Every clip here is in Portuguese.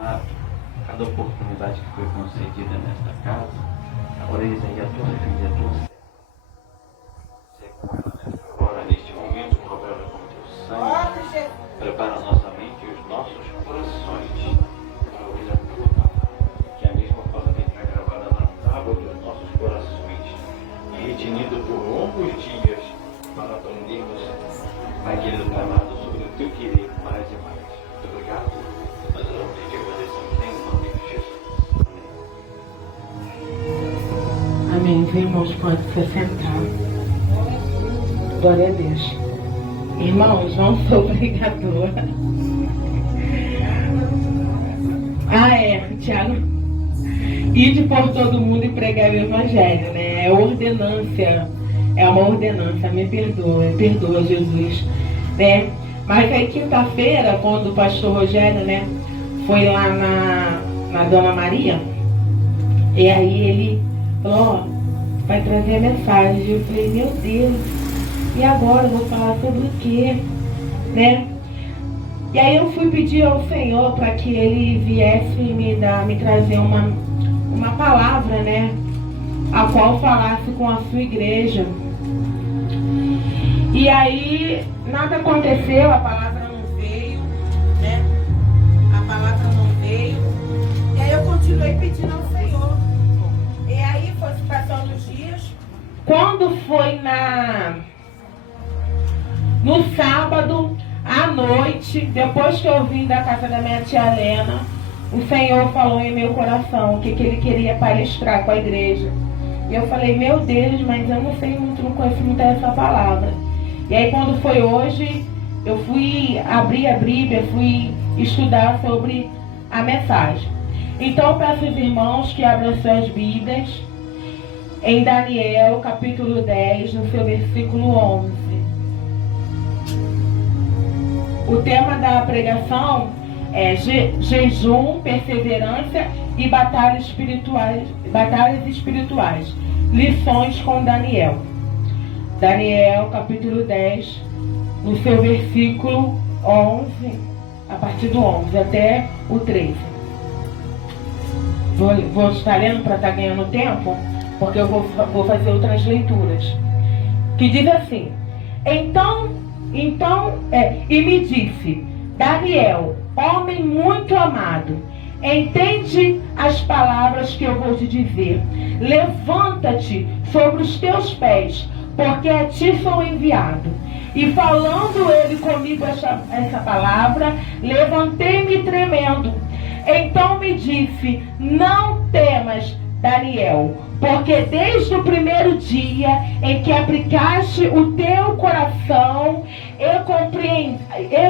cada oportunidade que foi concedida nesta casa, agora eis aí a tua filha, a tua ser com ela nesta hora, neste momento, cobrada com teu sangue, prepara a nossa mente e os nossos corações para ouvir a tua palavra, que a mesma possa ficar gravada na tábua dos nossos corações e retenido por longos dias para aprendermos aquele amado sobre o teu querer mais e mais. Muito obrigado. Nós vamos pedir agradecemos em nome de Jesus. Amém. Amém. Os irmãos podem se sentar. Glória a Deus. Irmãos, não sou pregadora. Tiago. Ide por todo mundo e pregar o Evangelho, né? É ordenância. É uma ordenança. Me perdoa, Jesus. Né? Mas aí quinta-feira, quando o pastor Rogério, né, foi lá na Dona Maria, e aí ele falou, vai trazer a mensagem. Eu falei, meu Deus, e agora eu vou falar sobre o quê? Né? E aí eu fui pedir ao Senhor para que ele viesse me trazer uma palavra, né, a qual falasse com a sua igreja. E aí nada aconteceu, a palavra não veio, né? A palavra não veio. E aí eu continuei pedindo ao Senhor. E aí foi se passando os dias. Quando foi no sábado à noite, depois que eu vim da casa da minha tia Helena, o Senhor falou em meu coração o que ele queria palestrar com a igreja. E eu falei, meu Deus, mas eu não sei muito, não conheço muito essa palavra. E aí quando foi hoje, eu fui abrir a Bíblia, fui estudar sobre a mensagem. Então eu peço aos irmãos que abram suas Bíblias em Daniel, capítulo 10, no seu versículo 11. O tema da pregação é jejum, perseverança e batalhas espirituais. Lições com Daniel. Daniel, capítulo 10, no seu versículo 11, a partir do 11 até o 13. Vou estar lendo para estar ganhando tempo, porque eu vou fazer outras leituras. Que diz assim: e me disse, Daniel, homem muito amado, entende as palavras que eu vou te dizer. Levanta-te sobre os teus pés, porque a ti sou enviado. E falando ele comigo essa palavra, levantei-me tremendo. Então me disse, não temas, Daniel, porque desde o primeiro dia em que aplicaste o teu coração e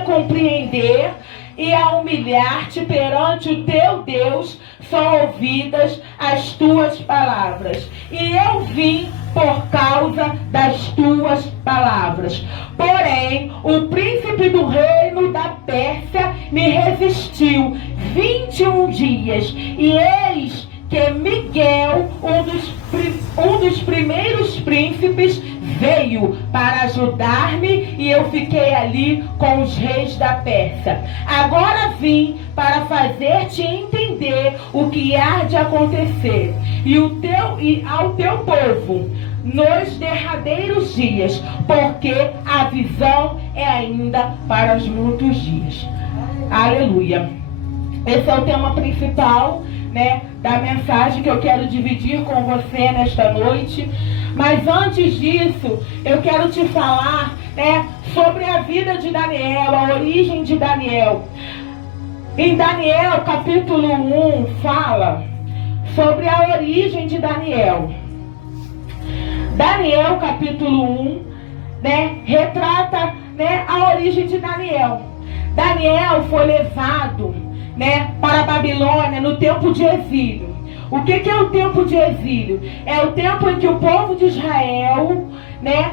compreender e a humilhar-te perante o teu Deus, são ouvidas as tuas palavras. E eu vim por causa das tuas palavras. Porém, o príncipe do reino da Pérsia me resistiu 21 dias. E eis que Miguel, um dos primeiros príncipes, veio para ajudar-me e eu fiquei ali com os reis da Pérsia. Agora vim para fazer-te entender o que há de acontecer e ao teu povo nos derradeiros dias, porque a visão é ainda para os muitos dias. Aleluia. Esse é o tema principal, né, da mensagem que eu quero dividir com você nesta noite. Mas antes disso, eu quero te falar, né, sobre a vida de Daniel, a origem de Daniel. Em Daniel, capítulo 1, fala sobre a origem de Daniel. Daniel, capítulo 1, né, retrata, né, a origem de Daniel. Daniel foi levado, né, para a Babilônia no tempo de exílio. O que é o tempo de exílio? É o tempo em que o povo de Israel, né,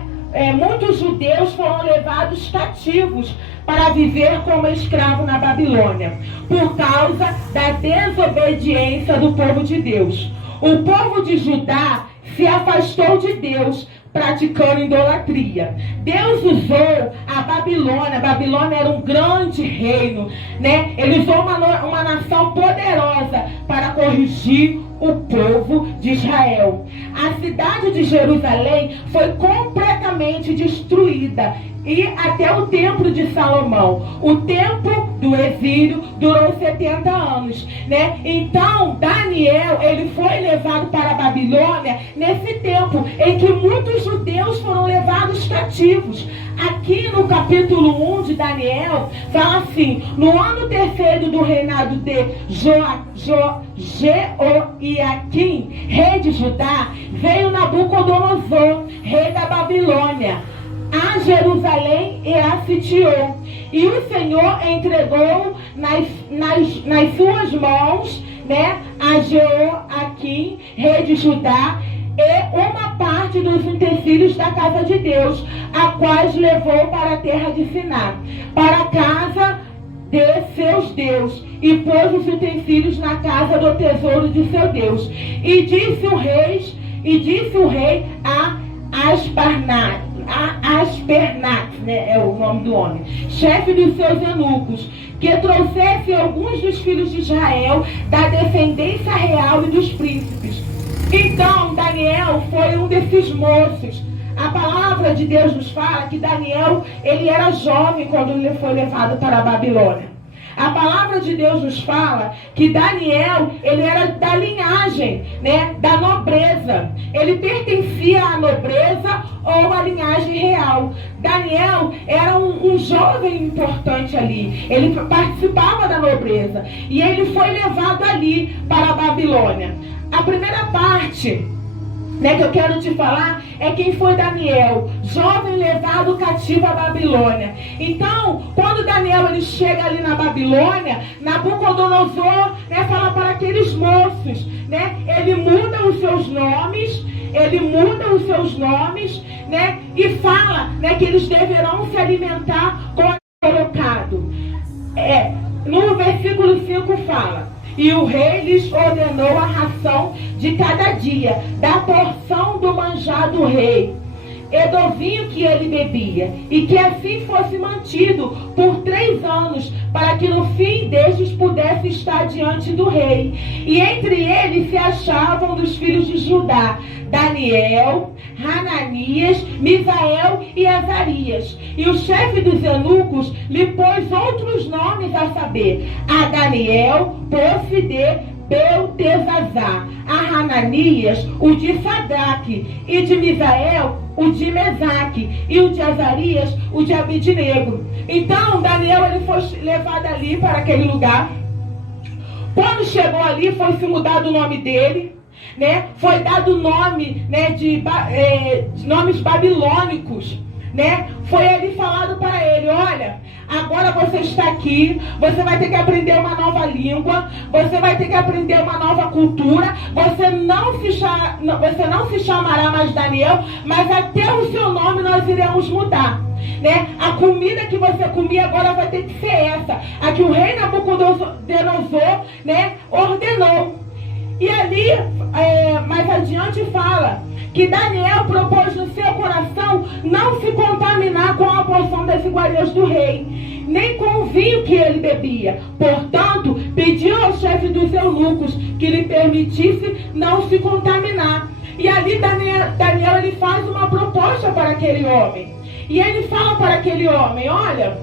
muitos judeus foram levados cativos para viver como escravo na Babilônia, por causa da desobediência do povo de Deus. O povo de Judá se afastou de Deus praticando idolatria. Deus usou a Babilônia. A Babilônia era um grande reino, né? Ele usou uma nação poderosa para corrigir o povo de Israel. A cidade de Jerusalém foi completamente destruída, e até o templo de Salomão. O tempo do exílio durou 70 anos, né? Então, Daniel, ele foi levado para a Babilônia nesse tempo em que muitos judeus foram levados cativos. Aqui no capítulo 1 de Daniel, fala assim: no ano terceiro do reinado de Jeoiaquim, rei de Judá, veio Nabucodonosor, rei da Babilônia, a Jerusalém e a sitiou. E o Senhor entregou nas suas mãos, né, a Jeoiaquim, rei de Judá, e uma parte dos utensílios da casa de Deus, a quais levou para a terra de Siná, para a casa de seus deuses, e pôs os utensílios na casa do tesouro de seu Deus. E disse o rei a Aspenaz, né, é o nome do homem, chefe dos seus eunucos, que trouxesse alguns dos filhos de Israel, da descendência real e dos príncipes. Então Daniel foi um desses moços. A palavra de Deus nos fala que Daniel, ele era jovem quando ele foi levado para a Babilônia. A palavra de Deus nos fala que Daniel, ele era da linhagem, né, da nobreza. Ele pertencia à nobreza ou à linhagem real. Daniel era um jovem importante ali. Ele participava da nobreza. E ele foi levado ali para a Babilônia. A primeira parte, né, que eu quero te falar é quem foi Daniel, jovem levado cativo à Babilônia. Então, quando Daniel ele chega ali na Babilônia, Nabucodonosor, né, fala para aqueles moços, né, ele muda os seus nomes, né, e fala, né, que eles deverão se alimentar com o colocado. No versículo 5 fala: e o rei lhes ordenou a ração de cada dia, da porção do manjar do rei, e do vinho que ele bebia, e que assim fosse mantido por 3 anos, para que no fim destes pudesse estar diante do rei. E entre eles se achavam dos filhos de Judá Daniel, Hananias, Misael e Azarias. E o chefe dos eunucos lhe pôs outros nomes, a saber, a Daniel pôs-se de Beltesazar, a Hananias o de Sadraque, e de Misael o de Mesaque, e o de Azarias o de Abidnego. Então Daniel ele foi levado ali para aquele lugar. Quando chegou ali, foi se mudado o nome dele, né? Foi dado o nome, né, de nomes babilônicos, né? Foi ali falado para ele: olha, agora você está aqui, você vai ter que aprender uma nova língua, você vai ter que aprender uma nova cultura, você não se chamará mais Daniel, mas até o seu nome nós iremos mudar, né? A comida que você comia agora vai ter que ser essa, a que o rei Nabucodonosor, né, ordenou. E ali, mais adiante fala que Daniel propôs no seu coração não se contaminar com a porção das iguarias do rei, nem com o vinho que ele bebia. Portanto, pediu ao chefe dos eunucos que lhe permitisse não se contaminar. E ali Daniel ele faz uma proposta para aquele homem. E ele fala para aquele homem: olha,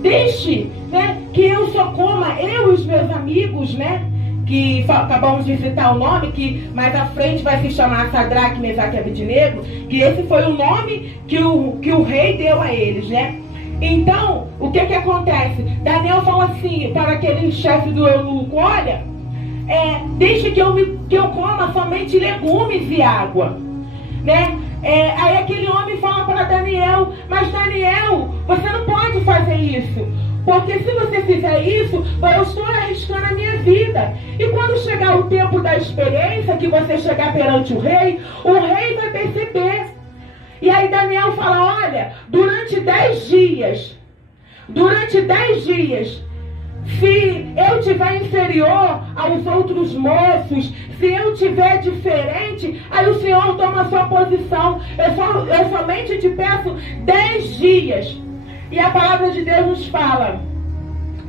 deixe, né, que eu só coma, eu e os meus amigos, né, que acabamos de citar o nome, que mais à frente vai se chamar Sadraque, Mesaque e Abidnego, que esse foi o nome que o rei deu a eles, né? Então, o que acontece? Daniel fala assim para aquele chefe do eunuco: olha, deixe que eu coma somente legumes e água, né? Aí aquele homem fala para Daniel: mas Daniel, você não pode fazer isso, porque se você fizer isso, eu estou arriscando a minha vida. E quando chegar o tempo da experiência, que você chegar perante o rei vai perceber. E aí Daniel fala: olha, durante 10 dias, se eu eu tiver inferior aos outros moços, se eu tiver diferente, aí o Senhor toma a sua posição. Eu somente te peço 10 dias. E a palavra de Deus nos fala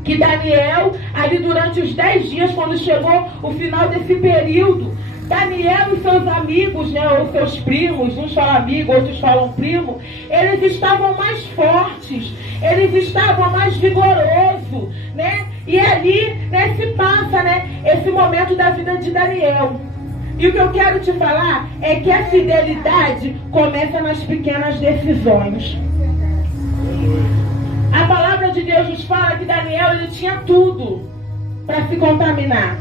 que Daniel, ali durante os 10 dias, quando chegou o final desse período, Daniel e seus amigos, né, ou seus primos, uns falam amigo, outros falam primo, eles estavam mais fortes, eles estavam mais vigorosos, né? E ali, né, se passa, né, esse momento da vida de Daniel. E o que eu quero te falar é que a fidelidade começa nas pequenas decisões. A palavra de Deus nos fala que Daniel, ele tinha tudo para se contaminar.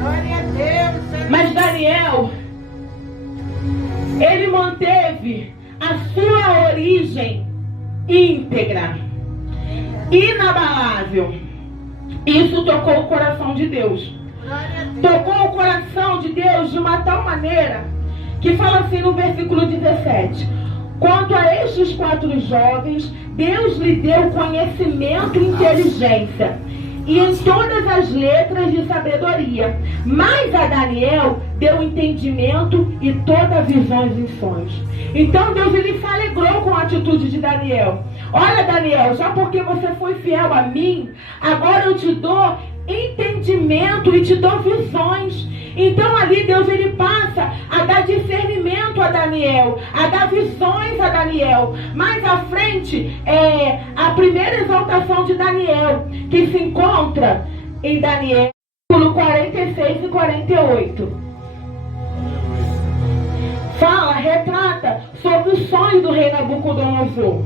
Glória a Deus. Mas Daniel, ele manteve a sua origem íntegra, inabalável. Isso tocou o coração de Deus. Tocou o coração de Deus de uma tal maneira que fala assim no versículo 17: quanto a estes 4 jovens, Deus lhe deu conhecimento e inteligência, e em todas as letras de sabedoria. Mas a Daniel deu entendimento e toda visões em sonhos. Então Deus, ele se alegrou com a atitude de Daniel. Olha, Daniel, já porque você foi fiel a mim, agora eu te dou entendimento e te dou visões. Então ali Deus, ele passa a dar discernimento a Daniel, a dar visões a Daniel. Mais à frente é a primeira exaltação de Daniel, que se encontra em Daniel, capítulo 46 e 48. Fala, retrata sobre o sonho do rei Nabucodonosor.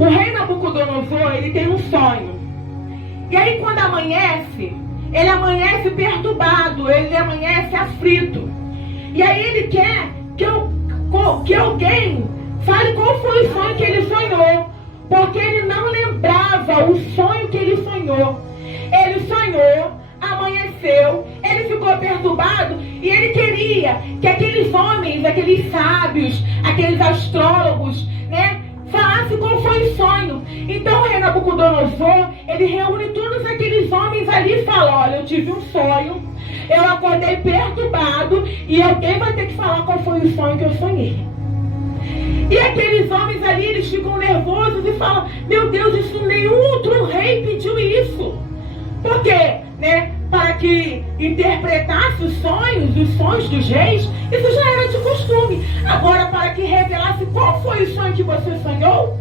O rei Nabucodonosor, ele tem um sonho. E aí quando amanhece, ele amanhece perturbado, ele amanhece aflito. E aí ele quer que alguém fale qual foi o sonho que ele sonhou. Porque ele não lembrava o sonho que ele sonhou. Ele sonhou, amanheceu, ele ficou perturbado e ele queria que aqueles homens, aqueles sábios, aqueles astrólogos, né, falasse qual foi o sonho. Então o rei Nabucodonosor, ele reúne todos aqueles homens ali e fala: olha, eu tive um sonho, eu acordei perturbado e alguém vai ter que falar qual foi o sonho que eu sonhei. E aqueles homens ali, eles ficam nervosos e falam: meu Deus, isso nenhum outro rei pediu isso. Por quê? Né? Para que interpretasse os sonhos dos reis, isso já era de costume. Agora, para que revelasse qual foi o sonho que você sonhou.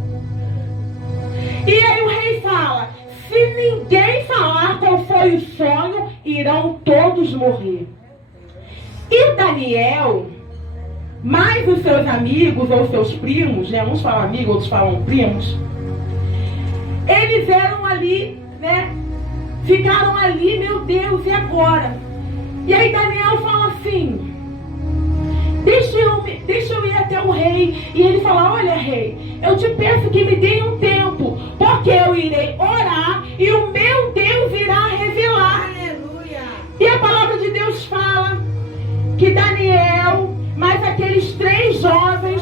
E aí o rei fala: se ninguém falar qual foi o sonho, irão todos morrer. E Daniel, mais os seus amigos ou seus primos, né? Uns falam amigos, outros falam primos, eles eram ali, né? Ficaram ali, meu Deus, e agora? E aí Daniel fala assim: deixa eu ir até o rei. E ele fala: olha, rei, eu te peço que me dê um tempo, porque eu irei orar e o meu Deus irá revelar. Aleluia. E a palavra de Deus fala que Daniel, mais aqueles 3 jovens,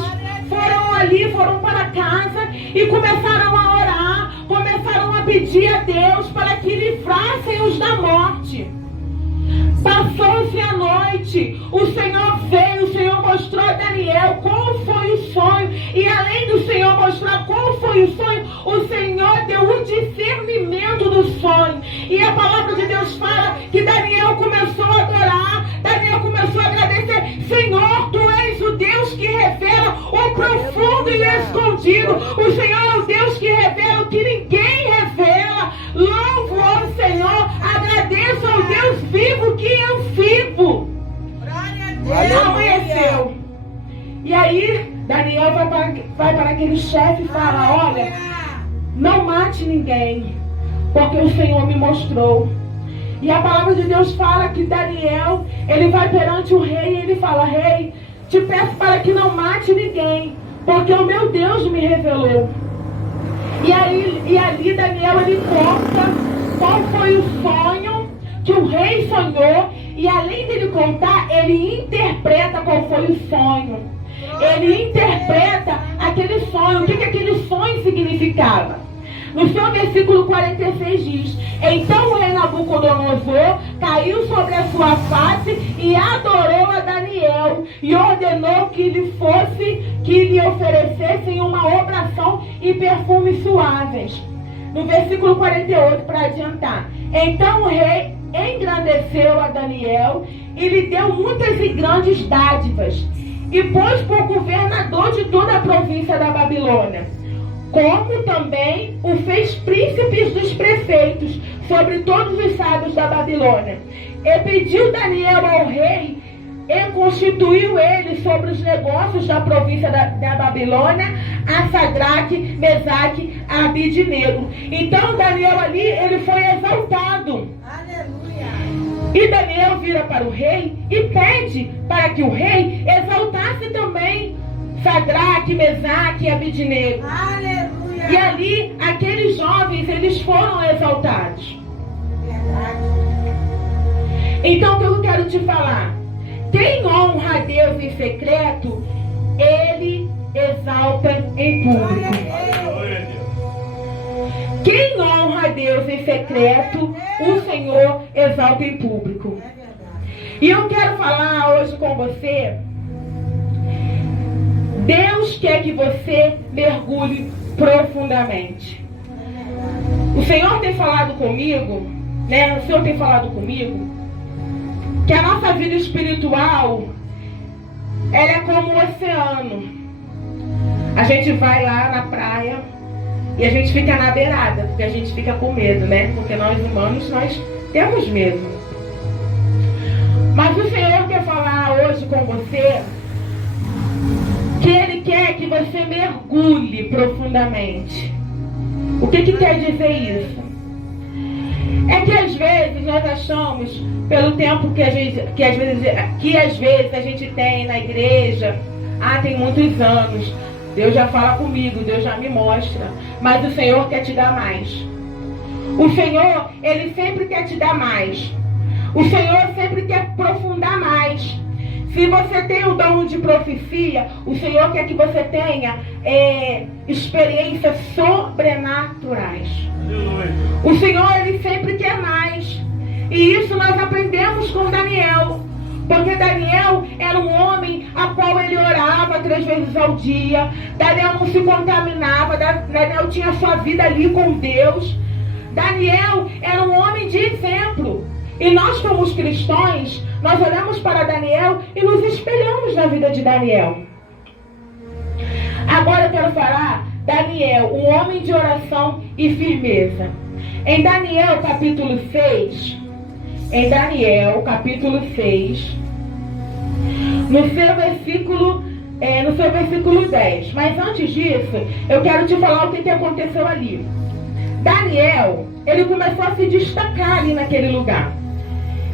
foram ali, foram para casa e começaram a orar, começaram a pedir a Deus para que livrassem-os da morte. Passou-se a noite, o Senhor veio, o Senhor mostrou a Daniel qual foi o sonho, e além do Senhor mostrar qual foi o sonho, o Senhor deu o discernimento do sonho. E a palavra de Deus fala que Daniel começou a adorar, Daniel começou a agradecer: Senhor, Tu és o Deus que revela o profundo e o escondido, o Senhor é o Deus que revela o que ninguém revela. Louvo ao Senhor, agradeço ao Deus vivo que eu vivo. Amanheceu. E aí Daniel vai para aquele chefe e fala: olha, não mate ninguém, porque o Senhor me mostrou. E a palavra de Deus fala que Daniel, ele vai perante o rei e ele fala: rei, te peço para que não mate ninguém, porque o meu Deus me revelou. E ali Daniel, ele conta qual foi o sonho que o rei sonhou. E além dele contar, ele interpreta qual foi o sonho. Ele interpreta aquele sonho, o que aquele sonho significava. No seu versículo 46 diz: então o rei Nabucodonosor caiu sobre a sua face e adorou a Daniel e ordenou que lhe oferecessem uma obração e perfumes suaves. No versículo 48, para adiantar: então o rei engrandeceu a Daniel e lhe deu muitas e grandes dádivas, e pôs por governador de toda a província da Babilônia, como também o fez príncipes dos prefeitos sobre todos os sábios da Babilônia. E pediu Daniel ao rei e constituiu ele sobre os negócios da província da Babilônia a Sadraque, Mesaque, Abidnego. Então Daniel ali, ele foi exaltado. Aleluia. E Daniel vira para o rei e pede para que o rei exaltasse também Sadraque, Mesaque e Abidnego. Aleluia. E ali, aqueles jovens, eles foram exaltados. Verdade. Então, o que eu quero te falar? Quem honra a Deus em secreto, ele exalta em público. Quem honra a Deus em secreto, o Senhor exalta em público. É verdade. E eu quero falar hoje com você. Deus quer que você mergulhe profundamente. O Senhor tem falado comigo, né? O Senhor tem falado comigo que a nossa vida espiritual, ela é como um oceano. A gente vai lá na praia e a gente fica na beirada, porque a gente fica com medo, né? Porque nós humanos, nós temos medo. Mas o Senhor quer falar hoje com você que Ele quer que você mergulhe profundamente. O que quer dizer isso? É que às vezes nós achamos, pelo tempo que às vezes a gente tem na igreja, tem muitos anos, Deus já fala comigo, Deus já me mostra, mas o Senhor quer te dar mais. O Senhor, Ele sempre quer te dar mais. O Senhor sempre quer aprofundar mais. Se você tem o dom de profecia, o Senhor quer que você tenha experiências sobrenaturais. O Senhor, Ele sempre quer mais. E isso nós aprendemos com Daniel. Porque Daniel era um homem a qual ele orava 3 vezes ao dia. Daniel não se contaminava. Daniel tinha sua vida ali com Deus. Daniel era um homem de exemplo. E nós, como os cristãos, nós olhamos para Daniel e nos espelhamos na vida de Daniel. Agora eu quero falar Daniel, um homem de oração e firmeza. Em Daniel capítulo 6, no seu versículo 10. Mas antes disso, eu quero te falar o que aconteceu ali. Daniel, ele começou a se destacar ali naquele lugar.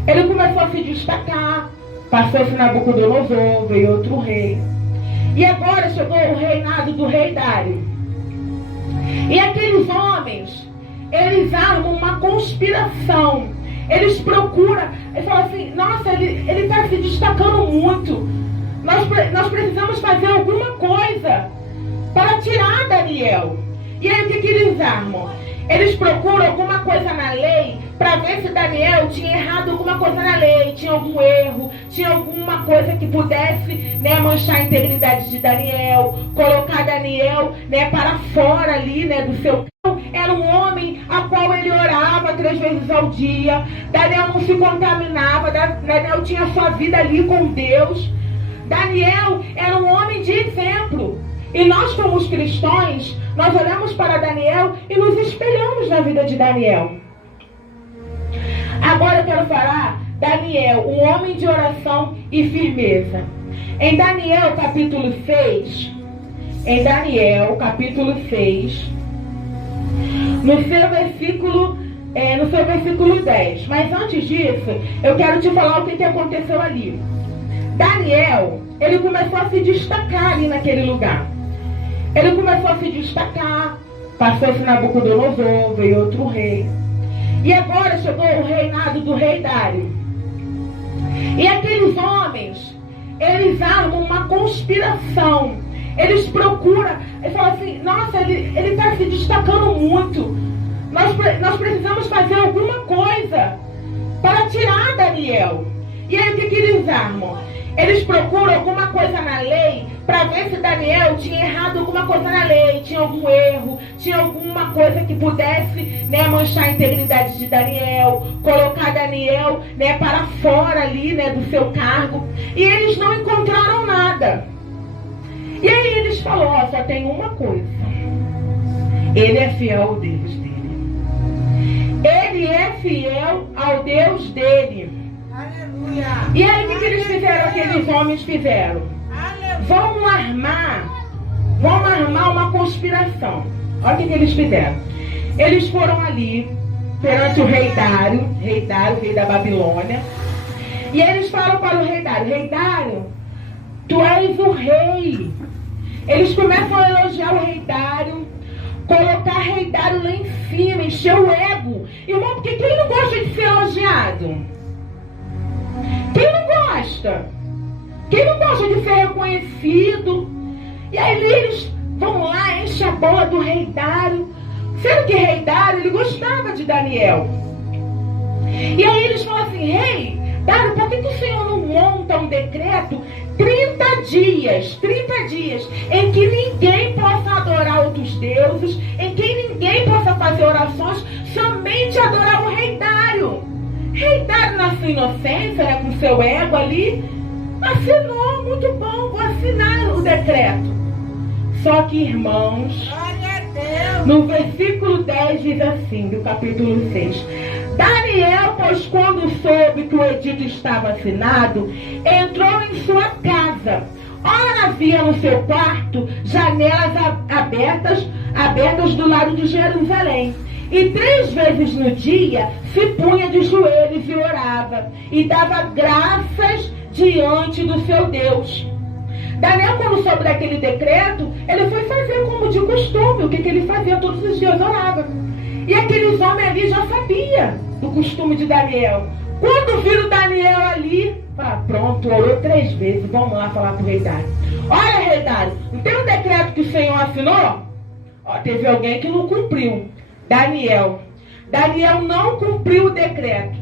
Ele começou a se destacar, passou-se Nabucodonosor, veio outro rei. E agora chegou o reinado do rei Dário. E aqueles homens, eles armam uma conspiração. Eles procuram, eles falam assim: nossa, ele está se destacando muito. Nós precisamos fazer alguma coisa para tirar Daniel. E aí o que eles armam? Eles procuram alguma coisa na lei para ver se Daniel tinha errado alguma coisa na lei, tinha algum erro, tinha alguma coisa que pudesse, né, manchar a integridade de Daniel, colocar Daniel, né, para fora ali, né, do seu... Era um homem a qual ele orava 3 vezes ao dia. Daniel não se contaminava. Daniel tinha sua vida ali com Deus. Daniel era um homem de exemplo. E nós, como os cristãos, nós olhamos para Daniel e nos espelhamos na vida de Daniel. Agora eu quero falar Daniel, um homem de oração e firmeza. Em Daniel capítulo 6, no seu versículo 10. Mas antes disso, eu quero te falar o que aconteceu ali. Daniel, ele começou a se destacar ali naquele lugar. Ele começou a se destacar, passou-se Nabucodonosor, veio outro rei. E agora chegou o reinado do rei Dário. E aqueles homens, eles armam uma conspiração. Eles procuram, eles falam assim: nossa, ele está se destacando muito. nós precisamos fazer alguma coisa para tirar Daniel. E aí o que eles armam? Eles procuram alguma coisa na lei para ver se Daniel tinha errado alguma coisa na lei, tinha algum erro, tinha alguma coisa que pudesse, né, manchar a integridade de Daniel, colocar Daniel, né, para fora ali, né, do seu cargo. E eles não encontraram nada. E aí eles falaram, ó, só tem uma coisa. Ele é fiel ao Deus dele. Ele é fiel ao Deus dele. Aleluia. E aí o que eles fizeram, aqueles homens fizeram? Aleluia. Vamos armar uma conspiração. Olha o que eles fizeram. Eles foram ali perante o rei Dário, rei da Babilônia. E eles falam para o rei Dário, tu és o rei. Eles começam a elogiar o rei Dário, colocar o rei Dário lá em cima, encher o ego. Irmão, porque quem não gosta de ser elogiado? Quem não gosta? Quem não gosta de ser reconhecido? E aí eles vão lá, enchem a bola do rei Dário. Sendo que o rei Dário, ele gostava de Daniel. E aí eles falam assim, rei Dário, por que o Senhor não monta um decreto 30 dias, em que ninguém possa adorar outros deuses, em que ninguém possa fazer orações, somente adorar o rei Dário. Rei Dário, na sua inocência, né, com seu ego ali, assinou, muito bom, vou assinar o decreto. Só que, irmãos, Glória a Deus. no versículo 10 diz assim, do capítulo 6. Daniel, pois quando soube que o edito estava assinado, entrou em sua casa. Ora, havia no seu quarto janelas abertas do lado de Jerusalém. E 3 vezes no dia se punha de joelhos e orava, e dava graças diante do seu Deus. Daniel, quando soube daquele decreto, ele foi fazer como de costume, o que ele fazia todos os dias, orava. E aqueles homens ali já sabiam do costume de Daniel. Quando viram Daniel ali, pronto, orou 3 vezes, vamos lá falar para o rei Dário. Olha, rei Dário, não tem um decreto que o Senhor assinou? Ó, teve alguém que não cumpriu. Daniel não cumpriu o decreto.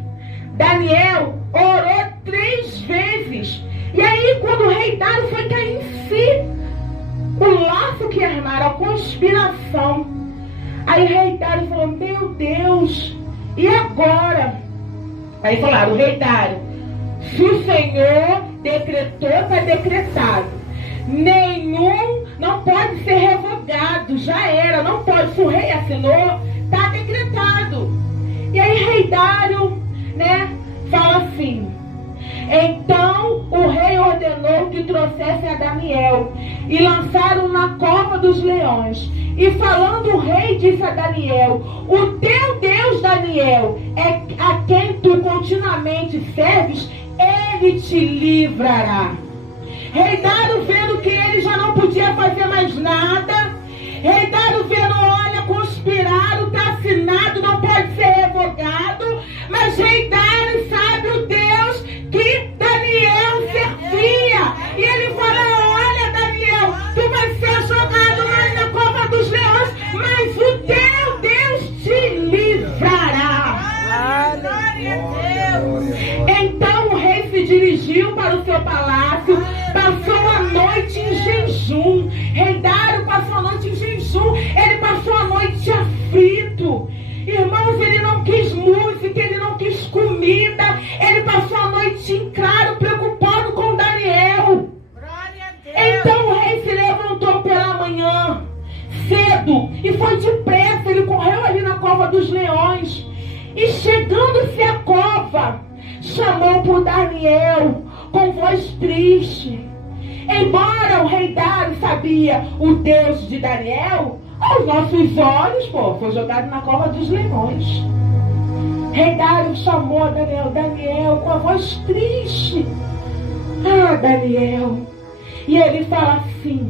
Daniel orou 3 vezes. E aí, quando o rei Dário foi cair em si, o laço que armaram, a conspiração. Aí o rei Dário falou, meu Deus, e agora? Aí falaram, o rei Dário, se o Senhor decretou, está decretado. Nenhum não pode ser revogado, já era, não pode. Se o rei assinou, está decretado. E aí rei Dário, né, fala assim, então o rei ordenou que trouxessem a Daniel e lançaram na cova dos leões. E falando o rei disse a Daniel, o teu Deus, Daniel, é a quem tu continuamente serves, ele te livrará. Rei Dário, vendo que ele já não podia fazer mais nada, rei Dário vendo, olha, conspiraram, está assinado, não pode ser revogado, mas rei Dário sabe o Deus que Daniel servia. E ele fala, olha, Daniel, tu vai ser jogado lá na cova dos leões, mas o teu Deus te livrará. Glória a Deus. Então o rei se dirigiu para o seu palácio, passou a noite em jejum. Rei Dário passou a noite em jejum, ele passou a noite aflito. Irmãos, ele não quis música, ele não quis comida, ele passou a noite em claro, preocupado com Daniel. Glória a Deus. Então o rei se levantou pela manhã, cedo, e foi depressa, ele correu ali na cova dos leões. E chegando-se à cova, chamou por Daniel com voz triste. Embora o rei Dário sabia o Deus de Daniel, aos nossos olhos, foi jogado na cova dos leões. Rei Dário chamou a Daniel com a voz triste. Ah, Daniel. E ele fala assim,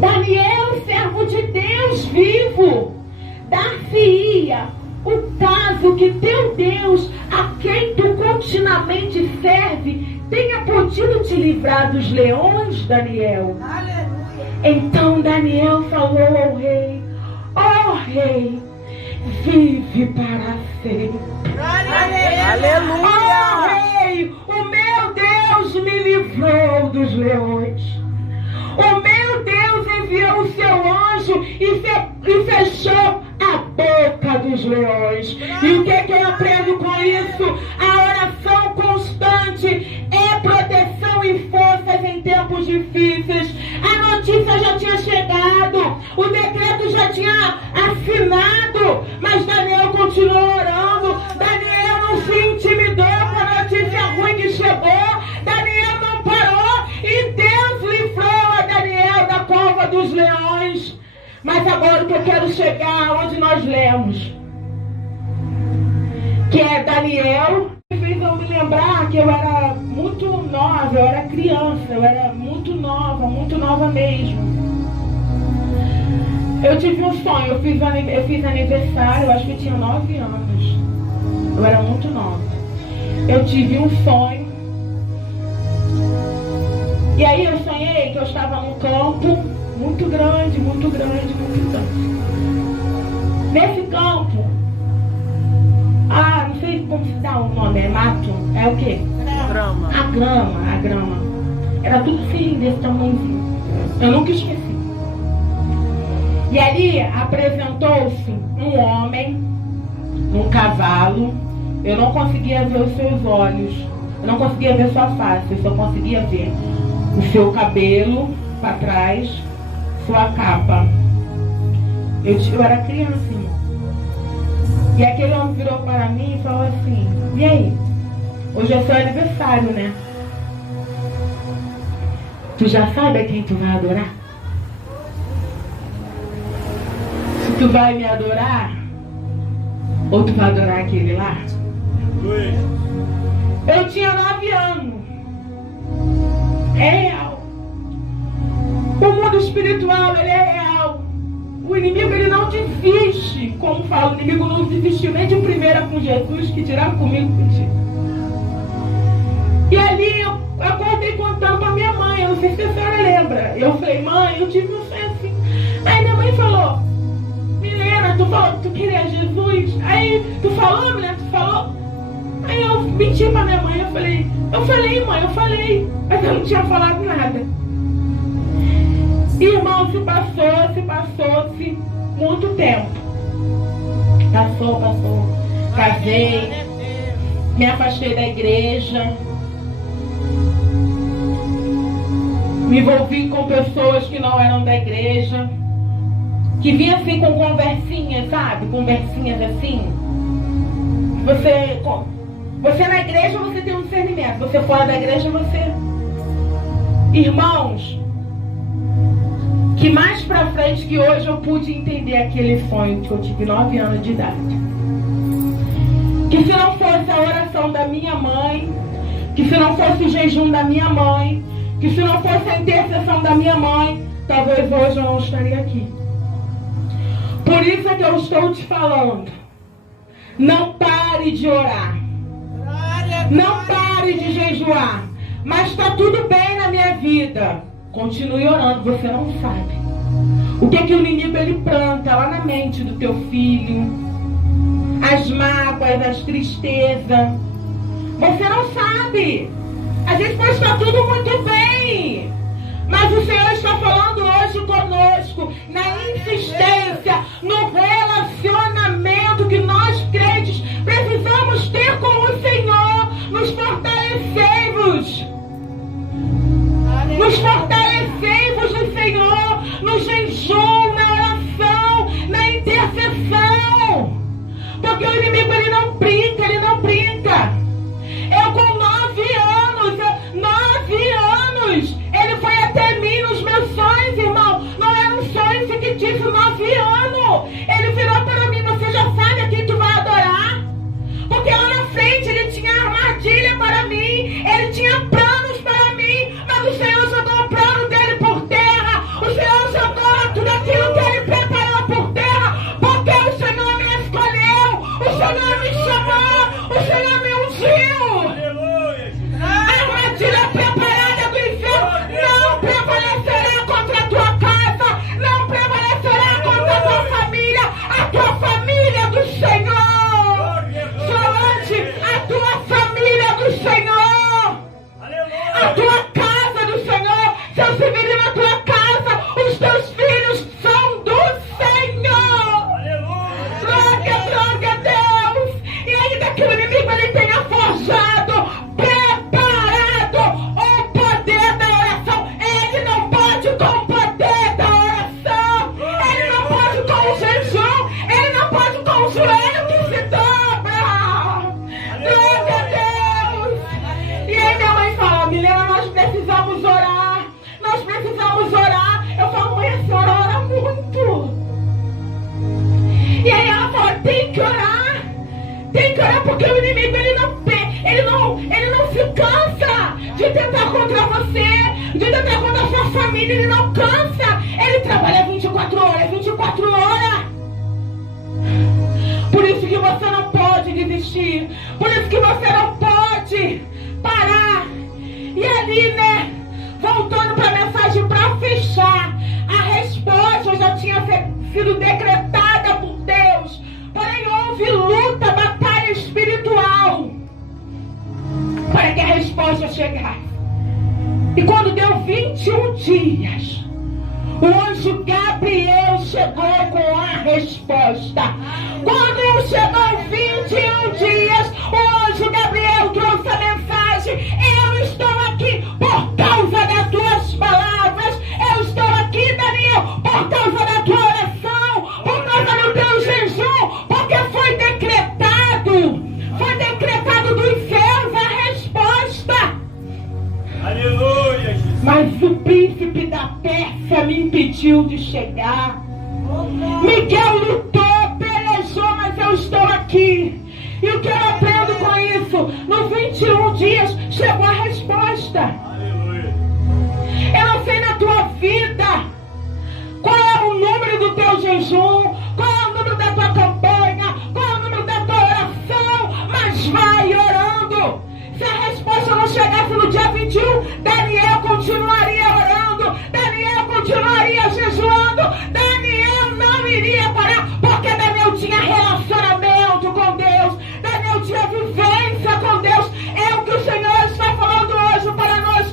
Daniel, servo de Deus vivo, dar-se-ia o caso que teu Deus, a quem tu continuamente serve, tenha podido te livrar dos leões, Daniel. Aleluia. Então Daniel falou ao rei, ó rei, vive para sempre. Aleluia. Oh, Rei, o meu Deus me livrou dos leões. O meu Deus enviou o seu anjo e fechou a boca dos leões. E o que é que eu aprendo com isso? A oração constante é proteção e forças em tempos difíceis. A notícia já tinha chegado, o decreto já tinha assinado, mas Daniel continuou orando. Daniel não se intimidou com a notícia ruim que chegou. Daniel não parou e Deus livrou a Daniel da cova dos leões. Mas agora o que eu quero chegar onde nós lemos, que é Daniel, fez eu me lembrar que eu era muito nova, eu era criança, eu era muito nova mesmo. Eu tive um sonho, eu fiz aniversário, eu acho que eu tinha 9 anos. Eu era muito nova. Eu tive um sonho. E aí eu sonhei que eu estava num campo muito grande. Nesse campo, não sei como se dá o nome, é mato, é o quê? Grama. A grama. Era tudo assim, desse tamanhozinho. Eu nunca esqueci. E ali apresentou-se um homem num cavalo. Eu não conseguia ver os seus olhos, eu não conseguia ver sua face, eu só conseguia ver o seu cabelo para trás, sua capa. Eu era criança, irmão. E aquele homem virou para mim e falou assim: e aí? Hoje é seu aniversário, né? Tu já sabe a quem tu vai adorar? Se tu vai me adorar, ou tu vai adorar aquele lá? Eu tinha 9 anos. É real. O mundo espiritual, ele é real. O inimigo, ele não desiste. Como fala, o inimigo não desistiu nem de primeira com Jesus, que dirá comigo contigo. E ali eu acordei contando para minha mãe. Eu não sei se a senhora lembra. Eu falei: mãe, eu tive um sonho assim. Aí minha mãe falou: Milena, tu falou que tu queria Jesus? Aí tu falou, Milena, tu falou? Aí eu menti pra minha mãe, eu falei, mãe, eu falei, mas eu não tinha falado nada. Irmão, se passou-se muito tempo. Passou. Casei, me afastei da igreja, me envolvi com pessoas que não eram da igreja, que vinham assim com conversinhas, sabe? Conversinhas assim. Você na igreja, você tem um discernimento. Você fora da igreja, você... Irmãos, que mais pra frente que hoje eu pude entender aquele sonho que eu tive 9 anos de idade. Que se não fosse a oração da minha mãe, que se não fosse o jejum da minha mãe, que se não fosse a intercessão da minha mãe, talvez hoje eu não estaria aqui. Por isso é que eu estou te falando. Não pare de orar. Não pare de jejuar. Mas está tudo bem na minha vida. Continue orando, você não sabe o que o inimigo ele planta lá na mente do teu filho. As mágoas, as tristezas. Você não sabe. Às vezes pode estar tudo muito bem, mas o Senhor está falando hoje conosco na insistência, no relacionamento que nós crentes precisamos ter com o Senhor. Nos fortalecemos. Nos fortalecemos no Senhor, no jejum, na oração, na intercessão. Porque o inimigo ele não brinca. Eu com 9 anos, ele foi até mim nos meus sonhos, irmão. Não era um sonho fictício, 9 anos. Ele virou para mim: você já sabe a quem tu vai adorar? Porque lá na frente ele tinha armadilha para mim, ele tinha planos para mim, mas o Senhor jogou o plano dele por terra. O Senhor jogou tudo aquilo que ele preparou por terra, porque o Senhor me escolheu, o Senhor me chamou. E aí ela fala, tem que orar. Tem que orar porque o inimigo ele não se cansa de tentar contra você, de tentar contra a sua família, ele não cansa. Ele trabalha 24 horas, 24 horas. Por isso que você não pode desistir. Por isso que você não pode parar. E ali, né, voltando para a mensagem para fechar, a resposta já tinha sido decretada por Deus. Porém houve luta, batalha espiritual para que a resposta chegasse. E quando deu 21 dias, o anjo Gabriel chegou com a resposta. Quando chegou 21 dias, o anjo Gabriel trouxe a mensagem: eu estou aqui por causa das tuas palavras. Eu estou aqui, Daniel, por causa da tua oração, por causa do teu jejum, porque foi decretado dos céus a resposta. Aleluia, Jesus. Mas o príncipe da Pérsia me impediu de chegar. Miguel lutou, pelejou, mas eu estou aqui. E o que eu aprendo com isso? Nos 21 dias chegou a resposta. Aleluia. Eu não sei na tua vida qual é o número do teu jejum, qual é o número da tua campanha, qual é o número da tua oração, mas vai orando. Se a resposta não chegasse no dia 21, Daniel continuaria orando, Daniel continuaria jejuando, Daniel não iria parar, porque Daniel tinha relacionamento com Deus, Daniel tinha vivência com Deus. É o que o Senhor está falando hoje para nós.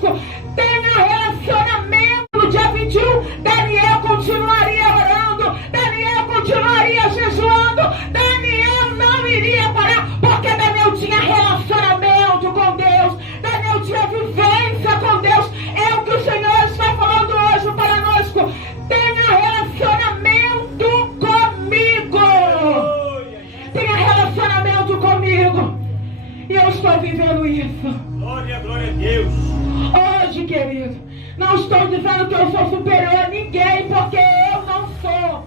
Tenha relacionamento. No dia 21, Daniel continuaria orando, Daniel continuaria jejuando, Daniel não iria parar, porque Daniel tinha relacionamento com Deus, Daniel tinha vivência com Deus. É o que o Senhor está falando hoje para nós. Tenha relacionamento comigo. Tenha relacionamento comigo. E eu estou vivendo isso. Glória, glória a Deus. Hoje, querido, não estou dizendo que eu sou superior a ninguém, porque eu não sou.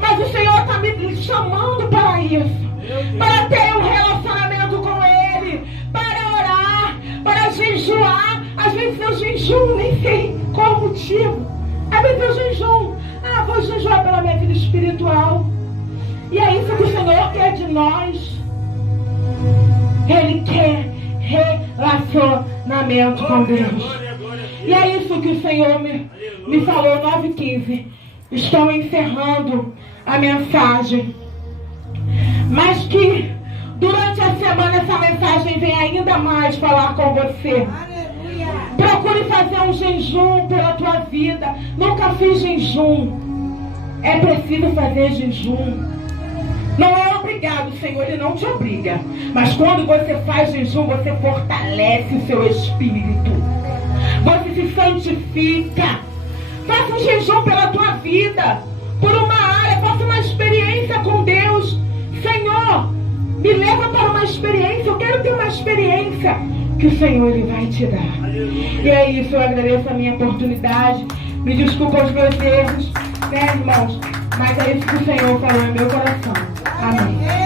Mas o Senhor está me chamando para isso, para ter um relacionamento com Ele, para orar, para jejuar. Às vezes eu jejuo, nem sei qual o motivo. Às vezes eu jejuo, vou jejuar pela minha vida espiritual. E é isso que o Senhor quer de nós. Ele quer relacionamento com Deus. Glória, glória a Deus. E é isso que o Senhor me falou, 9h15. Estou encerrando a mensagem. Mas que durante a semana essa mensagem vem ainda mais falar com você. Aleluia. Procure fazer um jejum pela tua vida. Nunca fiz jejum. É preciso fazer jejum. Não é obrigado, o Senhor, Ele não te obriga. Mas quando você faz jejum, você fortalece o seu espírito. Você se santifica. Faça um jejum pela tua vida, por uma área, faça uma experiência com Deus. Senhor, me leva para uma experiência. Eu quero ter uma experiência que o Senhor Ele vai te dar. E é isso, eu agradeço a minha oportunidade. Me desculpa os meus erros, né, irmãos? Mas é isso que o Senhor falou no meu coração. Amém.